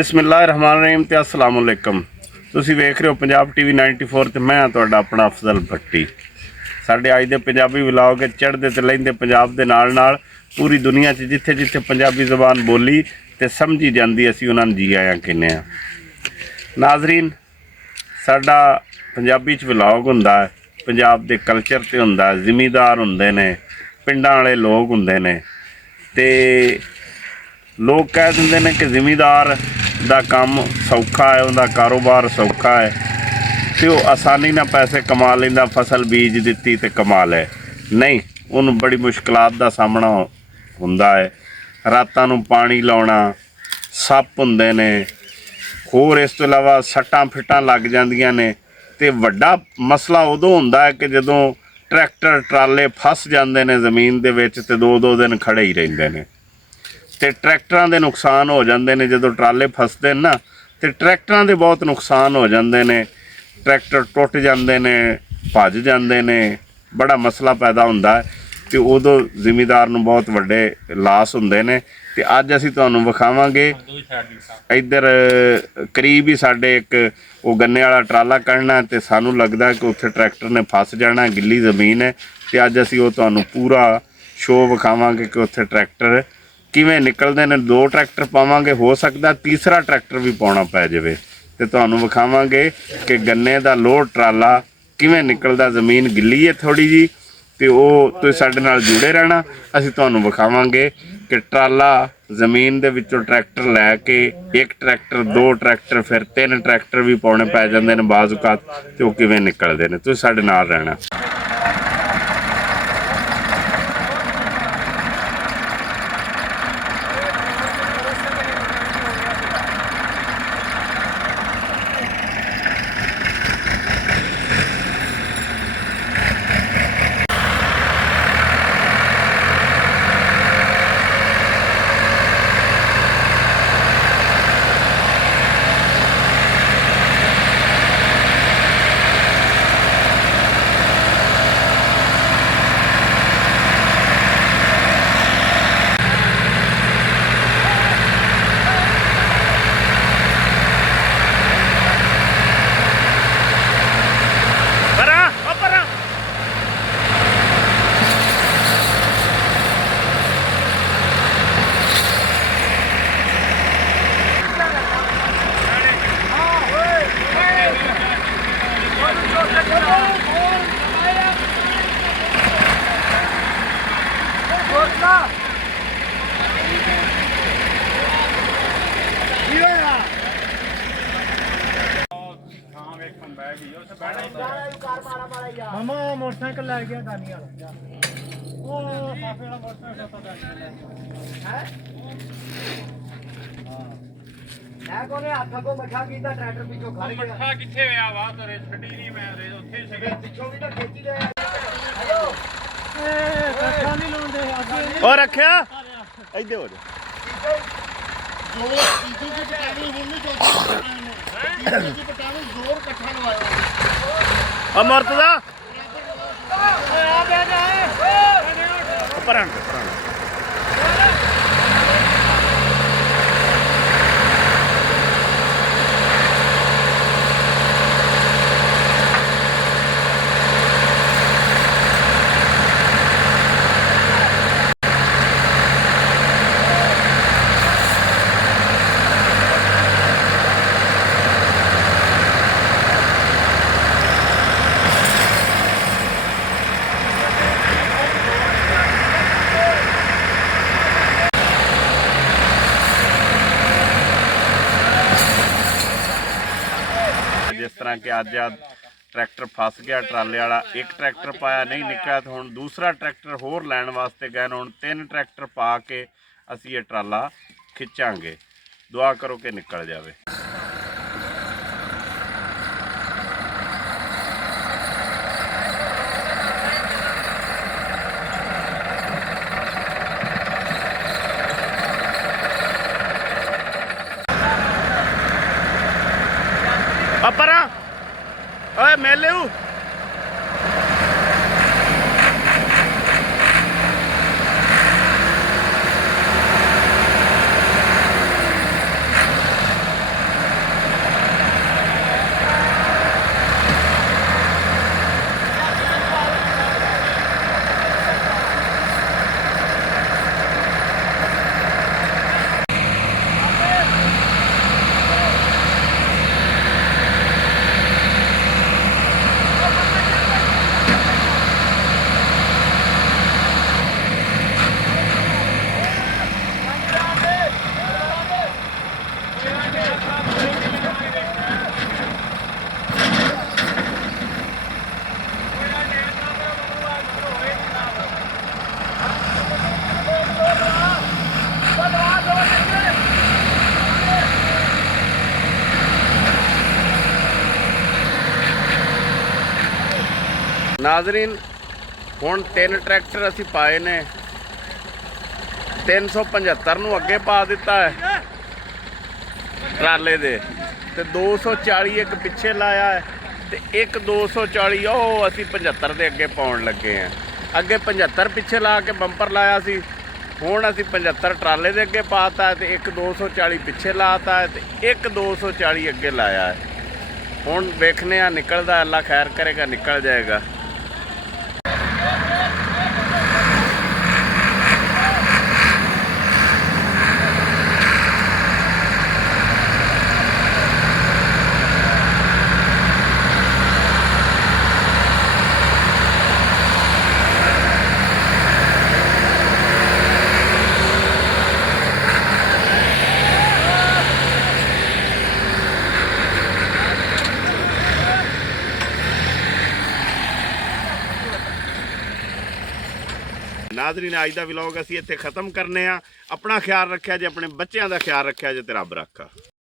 बिस्मिल्लाहिर्रहमानिर्रहीम ते अस्सलाम वालेकुम। तुसीं वेख रहे हो पंजाब टीवी 94 ते मैं तुहाडा अपना अफजल भट्टी। साडे अज दे पंजाबी व्लॉग चढ़दे ते लहिंदे पंजाब दे नाल नाल पूरी दुनिया च जिथे जिथे पंजाबी ज़बान बोली ते समझी जाती असीं उन्हां नूं जी आया कहने आ। नाज़रीन, साडा पंजाबी च व्लॉग हुंदा है, पंजाब दे कल्चर ते हुंदा है, जिमीदार हुंदे ने, पिंडां वाले लोग हुंदे ने ते लोग कह देंगे ने कि जिमीदार दा काम सौखा है, उनका कारोबार सौखा है तो वह आसानी नाल पैसे कमा लेंदा, फसल बीज दिती तो कमा लै। नहीं, उन्होंने बड़ी मुश्किलात का सामना हुंदा है। रातां नूं पानी लाउणा, सप हुंदे ने, होर इस तो इलावा सट्टां फिट्टां लग जांदियां ने ते वड्डा मसला उदों हुंदा है कि जदों ट्रैक्टर ट्राले फस जांदे ने ज़मीन दे विच ते दो दो दिन खड़े ही रहिंदे ने ते ट्रैक्टरां दे नुकसान हो जाते हैं। जो ट्राले फसते ना तो ट्रैक्टरां दे बहुत नुकसान हो जाते हैं, ट्रैक्टर टुट जाते हैं, भज जाते हैं, बड़ा मसला पैदा होंदा है तो उदों जिमीदार नूं बहुत वड्डे लास हुंदे ने। ते अज असीं तुहानूं विखावांगे इधर करीब ही साडे एक वो गन्ने वाला ट्राला कढ़ना ते सानूं लगदा कि उत्थे ट्रैक्टर ने फस जाना, गिल्ली ज़मीन है ते अज असीं वो तुहानूं पूरा शो विखावांगे कि उत्थे ट्रैक्टर किवें निकलते हैं। दो ट्रैक्टर पावांगे, हो सकता तीसरा ट्रैक्टर भी पाउणा पै जावे ते तुहानूं विखावांगे कि गन्ने दा लोड ट्राला किवें निकलदा। ज़मीन गिल्ली है थोड़ी जी तो वो तुसीं साडे नाल जुड़े रहना। असीं तुहानूं विखावांगे कि ट्राला ज़मीन दे विचों ट्रैक्टर लैके एक ट्रैक्टर, दो ट्रैक्टर, फिर तीन ट्रैक्टर भी पाउणे पै जांदे ने बाज़ औकात ते वो किवें निकलदे ने। तुसीं साडे नाल रहना। मामा मोटरसाइकिल लै गया दानी वाला ओ काफे वाला मोटरसाइकिल पता है मैं कोने हाथ को मठा कीता ट्रैक्टर पिछो खड़ गया। मठा किथे होया वा तेरे छड्डी नहीं मैं रे ਉੱਥੇ ਸੀਗੇ पिछो भी तो खेती दे हेलो ए कथा नहीं लाਉਂਦੇ ਅੱਗੇ और रखिया इधर हो जा जो चीज़ों की पटानी हम नहीं चौथी चीज़ों की पटानी जोर इकट्ठा लवाया मुर्तजा आ गया है परान जिस तरह कि अज ट्रैक्टर फस गया ट्राले वाला, एक ट्रैक्टर पाया नहीं निकला तो हुण दूसरा ट्रैक्टर होर लैण वास्ते गए, हुण 3 ट्रैक्टर पा के असीं ये ट्राला खिंचांगे। दुआ करो कि निकल जाए। अपरा ओए मेले ਨਾਜ਼ਰੀਨ ਹੁਣ 3 ਟਰੈਕਟਰ ਅਸੀਂ ਪਾਏ ਨੇ 375 ਨੂੰ ਅੱਗੇ ਪਾ ਦਿੱਤਾ ਹੈ ਟਰਾਲੇ ਦੇ ਤੇ 240 ਇੱਕ ਪਿੱਛੇ ਲਾਇਆ ਹੈ ਤੇ ਇੱਕ 240 ਉਹ ਅਸੀਂ 75 ਦੇ ਅੱਗੇ ਪਾਉਣ ਲੱਗੇ ਆ। ਅੱਗੇ 75 ਪਿੱਛੇ ਲਾ ਕੇ ਬੰਪਰ ਲਾਇਆ ਸੀ, ਹੁਣ ਅਸੀਂ 75 ਟਰਾਲੇ ਦੇ ਅੱਗੇ ਪਾਤਾ ਤੇ ਇੱਕ 240 ਪਿੱਛੇ ਲਾਤਾ ਹੈ ਤੇ ਇੱਕ 240 ਅੱਗੇ ਲਾਇਆ ਹੈ। ਹੁਣ ਵੇਖਨੇ ਆ ਨਿਕਲਦਾ, ਅੱਲਾ ਖੈਰ ਕਰੇਗਾ ਨਿਕਲ ਜਾਏਗਾ। ਨਾਜ਼ਰੀਨ ਅੱਜ ਦਾ ਵਲੌਗ ਅਸੀਂ ਇੱਥੇ ਖਤਮ ਕਰਨੇ ਆ। ਆਪਣਾ ਖਿਆਲ ਰੱਖਿਆ ਜੇ, ਆਪਣੇ ਬੱਚਿਆਂ ਦਾ ਖਿਆਲ ਰੱਖਿਆ ਜੇ ਤੇ ਰੱਬ ਰੱਖਾ।